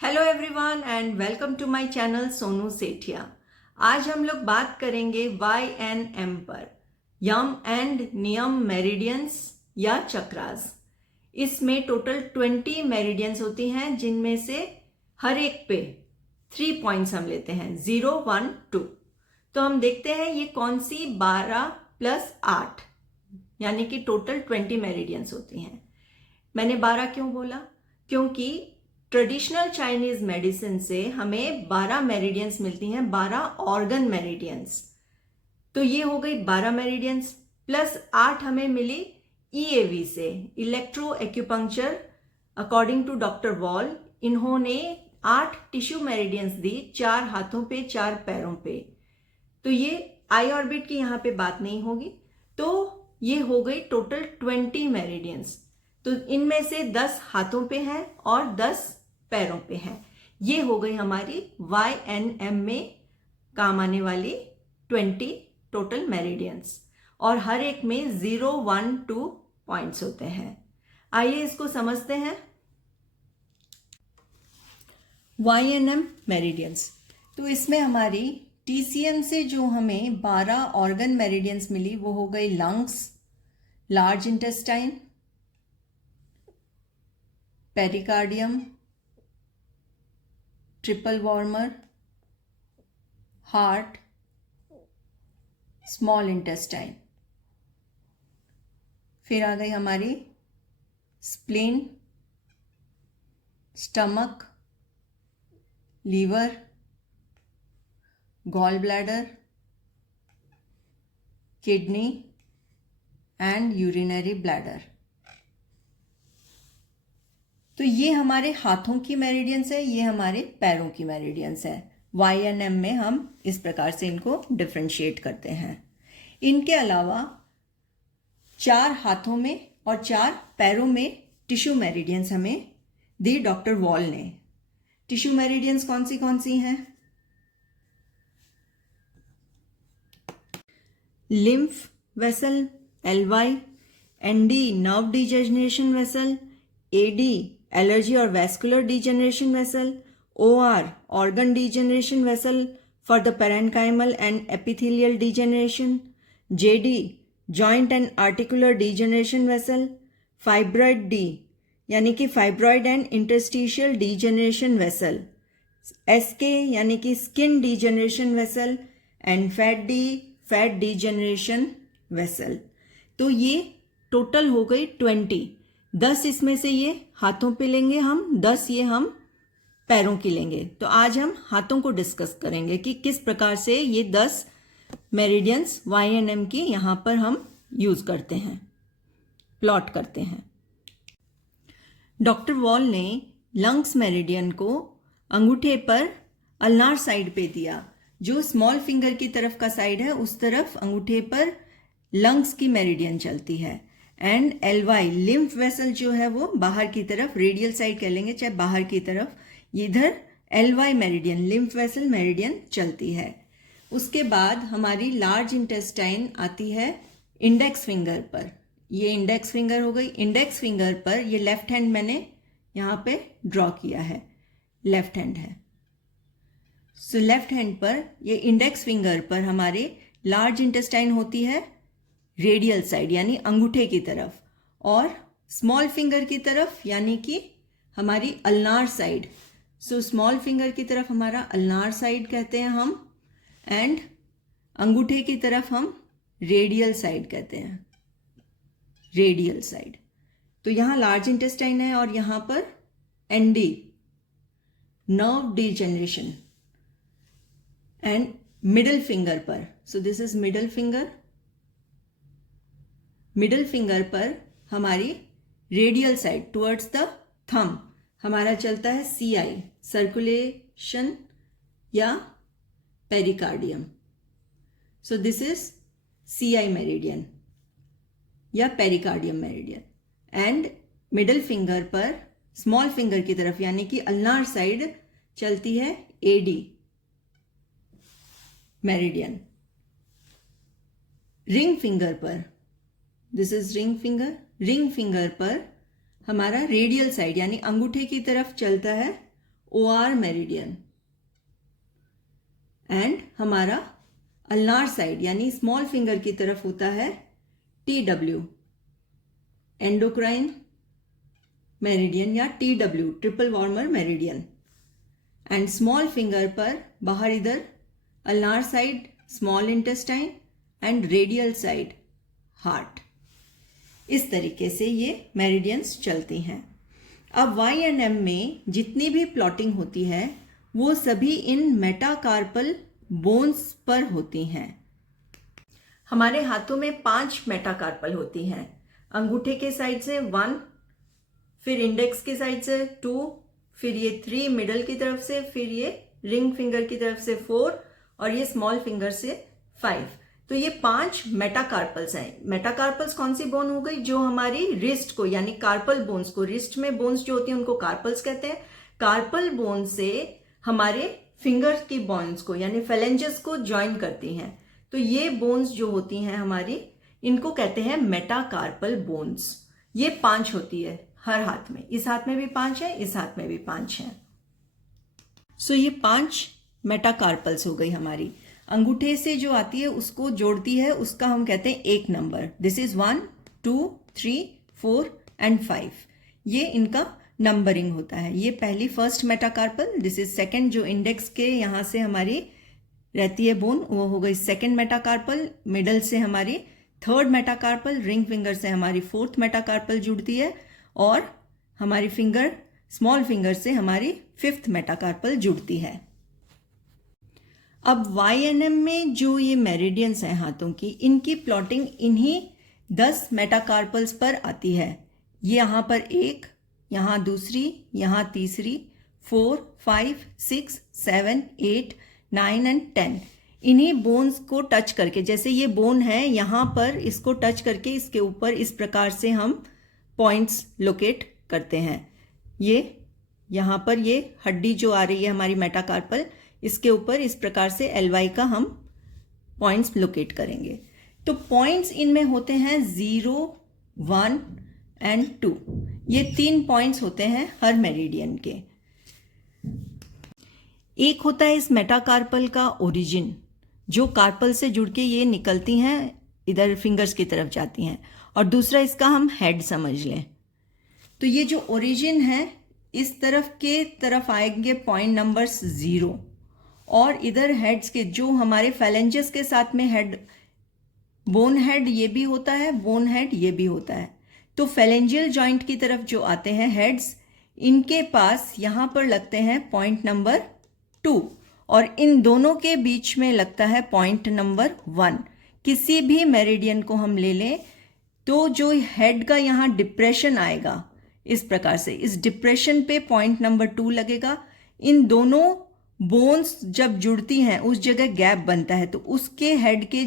Hello everyone and welcome to my channel Sonu Sethia. आज हम लोग बात करेंगे वाई एन एम पर, यम एंड नियम मेरिडियंस या चक्रास। इसमें टोटल 20 मेरिडियंस होती हैं, जिनमें से हर एक पे 3 पॉइंट्स हम लेते हैं, 0, 1, 2। तो हम देखते हैं ये कौन सी 12 + 8 यानी कि टोटल 20 मेरिडियंस होती हैं। मैंने 12 क्यों बोला? क्योंकि ट्रेडिशनल चाइनीज मेडिसिन से हमें 12 मेरिडियंस मिलती हैं, 12 ऑर्गन मेरिडियंस। तो ये हो गई 12 मेरिडियंस प्लस 8 हमें मिली ईएवी से, electro acupuncture. According to doctor Voll, इन्होंने 8 टिश्यू मेरिडियंस दी, 4 हाथों पे, 4 पैरों पे। तो ये आई ऑर्बिट की यहाँ पे बात नहीं होगी। तो ये हो गई टोटल 20 मेरिडियंस। तो इनमें से 10 हाथों पे हैं और 10 पैरों पे हैं। ये हो गई हमारी YNM में काम आने वाली 20 टोटल मेरिडियंस, और हर एक में 0, 1, 2 पॉइंट्स होते हैं। आइए इसको समझते हैं। YNM मेरिडियंस, तो इसमें हमारी TCM से जो हमें 12 ऑर्गन मेरिडियंस मिली वो हो गई lungs, large intestine, pericardium, triple warmer, heart, small intestine. फिर आ गई हमारी spleen, stomach, liver, gall bladder, kidney and urinary bladder. तो ये हमारे हाथों की मेरिडियंस है, ये हमारे पैरों की मेरिडियंस है। YNM में हम इस प्रकार से इनको डिफ्रेंशिएट करते हैं। इनके अलावा 4 हाथों में और 4 पैरों में टिश्यू मेरिडियंस हमें दी डॉक्टर वॉल ने। टिश्यू मेरिडियंस कौन सी हैं? Lymph vessel, LY, ND nerve degeneration vessel, AD allergy और vascular degeneration vessel, OR organ degeneration vessel for the parenchymal and epithelial degeneration, JD joint and articular degeneration vessel, fibroid D यानी कि fibroid and interstitial degeneration vessel, SK यानी कि skin degeneration vessel and fat D fat degeneration vessel। तो ये total हो गई 20। 10 इसमें से ये हाथों पे लेंगे हम, 10 ये हम पैरों की लेंगे। तो आज हम हाथों को डिस्कस करेंगे कि किस प्रकार से ये 10 मेरिडियंस YNM की यहाँ पर हम यूज करते हैं, प्लॉट करते हैं। डॉक्टर वॉल ने लंग्स मेरिडियन को अंगूठे पर अल्नार साइड पे दिया। जो स्मॉल फिंगर की तरफ का साइड है उस तरफ अंगूठे पर लंग्स की मेरिडियन चलती है। एंड LY लिम्फ वेसल जो है वो बाहर की तरफ, रेडियल साइड कह लेंगे चाहे बाहर की तरफ, इधर LY meridian lymph vessel meridian चलती है। उसके बाद हमारी लार्ज इंटेस्टाइन आती है इंडेक्स फिंगर पर। ये इंडेक्स फिंगर हो गई। इंडेक्स फिंगर पर ये लेफ्ट हैंड मैंने यहाँ पे ड्रॉ किया है, लेफ्ट हैंड है। सो लेफ्ट हैंड पर ये इंडेक्स फिंगर पर हमारे लार्ज इंटेस्टाइन होती है रेडियल साइड यानी अंगूठे की तरफ, और स्मॉल फिंगर की तरफ यानी कि हमारी ulnar side. So small finger की तरफ हमारा अल्नार साइड कहते हैं हम, एंड अंगूठे की तरफ हम रेडियल साइड कहते हैं, रेडियल साइड। तो यहाँ लार्ज इंटेस्टाइन है और यहाँ पर ND nerve degeneration, and middle finger पर, so this is middle finger. Middle finger पर हमारी radial side towards the thumb हमारा चलता है CI सर्कुलेशन या pericardium. So this is CI meridian या pericardium meridian. And middle finger पर small finger की तरफ यानी कि अल्नार साइड चलती है AD मेरिडियन। रिंग फिंगर पर, this is ring finger, ring finger पर हमारा रेडियल साइड यानी अंगूठे की तरफ चलता है OR मेरिडियन, एंड हमारा अल्नार साइड यानी स्मॉल फिंगर की तरफ होता है TW, एंडोक्राइन मेरिडियन या TW, triple warmer meridian. And small finger पर बाहर इधर ulnar side small intestine and radial side heart. इस तरीके से ये मेरिडियंस चलती हैं। अब YNM में जितनी भी प्लॉटिंग होती है वो सभी इन मेटाकार्पल बोन्स पर होती हैं। हमारे हाथों में 5 मेटाकार्पल होती हैं। अंगूठे के साइड से 1, फिर इंडेक्स की साइड से 2, फिर ये 3 मिडल की तरफ से, फिर ये रिंग फिंगर की तरफ से 4 और ये स्मॉल फिंगर से 5। तो ये 5 मेटाकार्पल्स हैं। मेटाकार्पल्स कौन सी बोन हो गई? जो हमारी रिस्ट को यानी कार्पल बोन्स को, रिस्ट में बोन्स जो होती हैं उनको कार्पल्स कहते हैं। कार्पल बोन से हमारे फिंगर की बोन्स को यानी फेलेंजेस को ज्वाइन करती हैं। तो ये बोन्स जो होती हैं हमारी, इनको कहते हैं मेटाकार्पल बोन्स। ये 5 होती है हर हाथ में। इस हाथ में भी 5 है, इस हाथ में भी 5 है। सो ये 5 मेटाकार्पल्स हो गई हमारी। अंगूठे से जो आती है उसको जोड़ती है, उसका हम कहते हैं एक नंबर। This is 1, 2, 3, 4 and 5। ये इनका नंबरिंग होता है। ये पहली first metacarpal, this is second, जो इंडेक्स के यहाँ से हमारी रहती है बोन, वो हो गई सेकंड मेटाकार्पल। मिडल से हमारी थर्ड मेटाकार्पल, रिंग फिंगर से हमारी फोर्थ मेटाकार्पल जुड़ती है और हमारी फिंगर स्मॉल फिंगर से हमारी फिफ्थ मेटाकार्पल जुड़ती है। अब YNM में जो ये मेरिडियंस हैं हाथों की, इनकी प्लॉटिंग इन्हीं 10 मेटाकार्पल्स पर आती है। ये यहाँ पर एक, यहाँ दूसरी, यहाँ तीसरी, 4, 5, 6, 7, 8, 9 एंड 10। इन्हीं बोन्स को टच करके, जैसे ये बोन है यहाँ पर, इसको टच करके इसके ऊपर इस प्रकार से हम पॉइंट्स लोकेट करते हैं। ये यहाँ पर ये हड्डी जो आ रही है हमारी मेटाकार्पल, इसके ऊपर इस प्रकार से LY का हम पॉइंट्स लोकेट करेंगे। तो पॉइंट्स इनमें होते हैं 0, 1 एंड 2। ये 3 पॉइंट्स होते हैं हर मेरिडियन के। एक होता है इस मेटाकार्पल का ओरिजिन, जो कार्पल से जुड़ के ये निकलती हैं, इधर फिंगर्स की तरफ जाती हैं, और दूसरा इसका हम हेड समझ लें। तो ये जो ओरिजिन है, इस तरफ आएंगे पॉइंट नंबर्स 0, और इधर हेड्स के जो हमारे फेलेंजेस के साथ में हेड, बोन हेड ये भी होता है, बोन हेड ये भी होता है। तो फेलेंजियल जॉइंट की तरफ जो आते हैं हेड्स, इनके पास यहाँ पर लगते हैं पॉइंट नंबर 2, और इन दोनों के बीच में लगता है पॉइंट नंबर 1। किसी भी मेरिडियन को हम ले लें तो जो हेड का यहाँ डिप्रेशन आएगा इस प्रकार से, इस डिप्रेशन पे पॉइंट नंबर 2 लगेगा। इन दोनों बोन्स जब जुड़ती हैं उस जगह गैप बनता है, तो उसके हेड के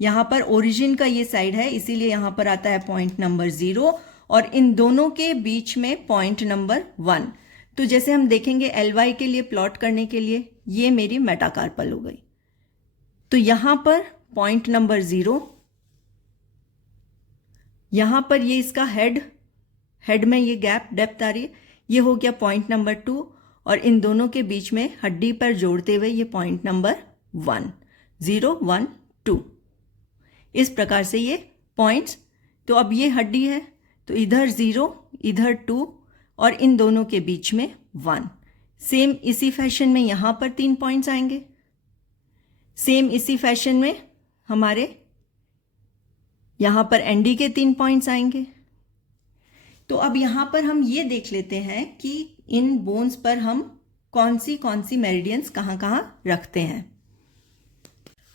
यहाँ पर ओरिजिन का ये साइड है, इसीलिए यहाँ पर आता है पॉइंट नंबर 0, और इन दोनों के बीच में पॉइंट नंबर 1। तो जैसे हम देखेंगे LY के लिए प्लॉट करने के लिए, ये मेरी मेटाकार्पल हो गई। तो यहाँ पर पॉइंट नंबर 0, यहाँ पर ये इसका हेड में ये गैप डेप्थ आ रही है, ये हो गया पॉइंट नंबर 2, और इन दोनों के बीच में हड्डी पर जोड़ते हुए ये पॉइंट नंबर 1, 0, 1, 2। इस प्रकार से ये पॉइंट्स। तो अब ये हड्डी है, तो इधर 0, इधर 2, और इन दोनों के बीच में 1। सेम इसी फैशन में यहाँ पर 3 पॉइंट्स आएंगे। सेम इसी फैशन में हमारे यहाँ पर ND के 3 पॉइंट्स आएंगे। तो अब यहाँ पर हम ये देख लेते हैं कि इन बोन्स पर हम कौन सी मेरिडियंस कहाँ रखते हैं।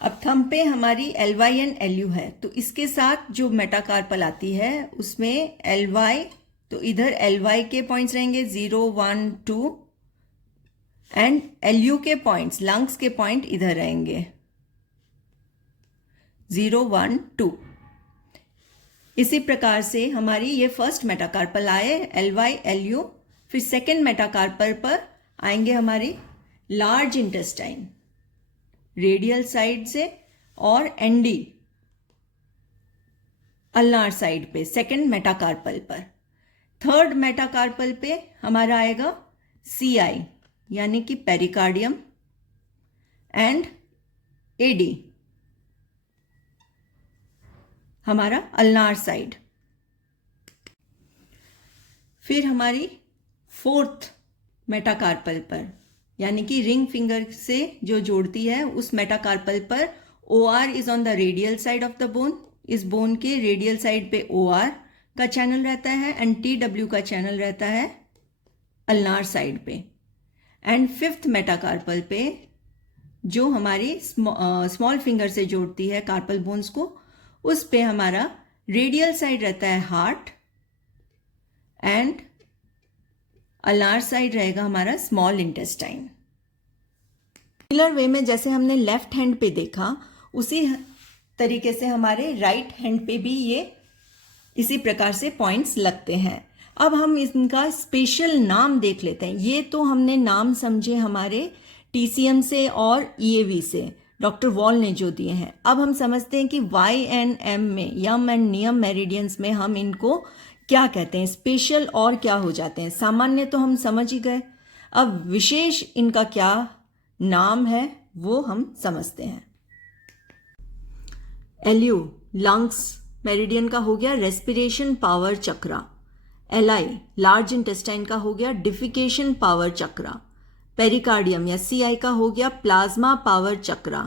अब थंब पे हमारी LY एंड LU है, तो इसके साथ जो मेटाकार्पल आती है उसमें LY, तो इधर LY के पॉइंट्स रहेंगे 0, 1, 2, एंड LU के पॉइंट्स, लंग्स के पॉइंट इधर रहेंगे 0, 1, 2। इसी प्रकार से हमारी ये फर्स्ट मेटाकार्पल आए LY, LU, फिर सेकेंड मेटाकार्पल पर आएंगे हमारी लार्ज इंटेस्टाइन रेडियल साइड से, और ND अल्नार साइड पे सेकेंड मेटाकार्पल पर। थर्ड मेटाकार्पल पे हमारा आएगा CI यानी कि पेरिकार्डियम एंड AD हमारा अल्नार साइड। फिर हमारी फोर्थ मेटाकार्पल पर यानी कि रिंग फिंगर से जो जोड़ती है उस मेटाकार्पल पर OR is on the radial side of the bone. इस बोन के रेडियल साइड पे OR का चैनल रहता है एंड TW का चैनल रहता है अल्नार साइड पे। एंड फिफ्थ मेटाकार्पल पे जो हमारी स्मॉल फिंगर से जोड़ती है कार्पल बोन्स को, उस पे हमारा रेडियल साइड रहता है हार्ट एंड अल्नार साइड रहेगा हमारा स्मॉल इंटेस्टाइन। सिमिलर वे में जैसे हमने लेफ्ट हैंड पे देखा उसी तरीके से हमारे राइट हैंड पे भी ये इसी प्रकार से पॉइंट्स लगते हैं। अब हम इनका स्पेशल नाम देख लेते हैं। ये तो हमने नाम समझे हमारे TCM से और EAV से, डॉक्टर वॉल ने जो दिए हैं। अब हम समझते हैं कि YNM में, यम एंड नियम मेरिडियंस में हम इनको क्या कहते हैं, स्पेशल और क्या हो जाते हैं। सामान्य तो हम समझ ही गए, अब विशेष इनका क्या नाम है वो हम समझते हैं। LU लंग्स मेरिडियन का हो गया रेस्पिरेशन पावर चक्रा। LI लार्ज इंटेस्टाइन का हो गया डिफिकेशन पावर चक्रा। पेरिकार्डियम या CI का हो गया प्लाज्मा पावर चक्रा।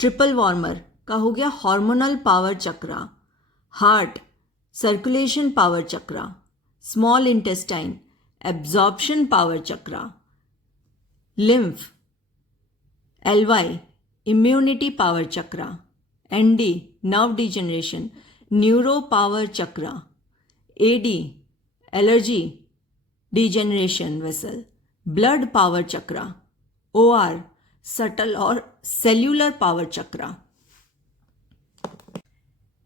ट्रिपल वार्मर का हो गया hormonal power chakra. Heart circulation power chakra. Small intestine absorption power chakra. Lymph LY immunity power chakra. ND nerve degeneration neuro power chakra. AD allergy degeneration vessel blood power chakra. OR subtle और cellular power चक्रा।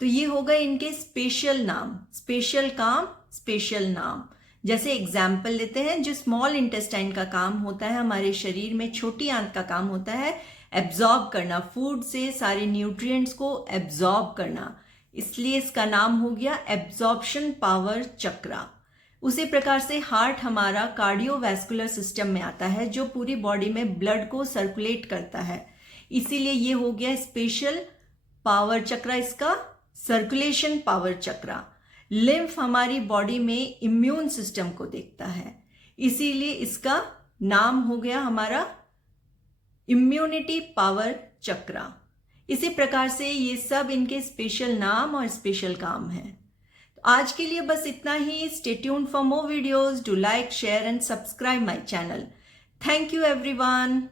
तो ये हो गए इनके special नाम, special काम, special नाम। जैसे एग्जाम्पल लेते हैं, जो स्मॉल इंटेस्टाइन का काम होता है हमारे शरीर में, छोटी आंत का काम होता है एब्जॉर्ब करना, फूड से सारे न्यूट्रिएंट्स को एब्जॉर्ब करना, इसलिए इसका नाम हो गया एब्जॉर्प्शन पावर चक्रा। उसी प्रकार से हार्ट हमारा कार्डियोवैस्कुलर सिस्टम में आता है जो पूरी बॉडी में ब्लड को सर्कुलेट करता है, इसीलिए ये हो गया स्पेशल पावर चक्रा, इसका सर्कुलेशन पावर चक्रा। लिम्फ हमारी बॉडी में इम्यून सिस्टम को देखता है, इसीलिए इसका नाम हो गया हमारा इम्यूनिटी पावर चक्रा। इसी प्रकार से ये सब इनके स्पेशल नाम और स्पेशल काम है। तो आज के लिए बस इतना ही। Stay tuned for more videos, do like, share and subscribe my channel. Thank you everyone.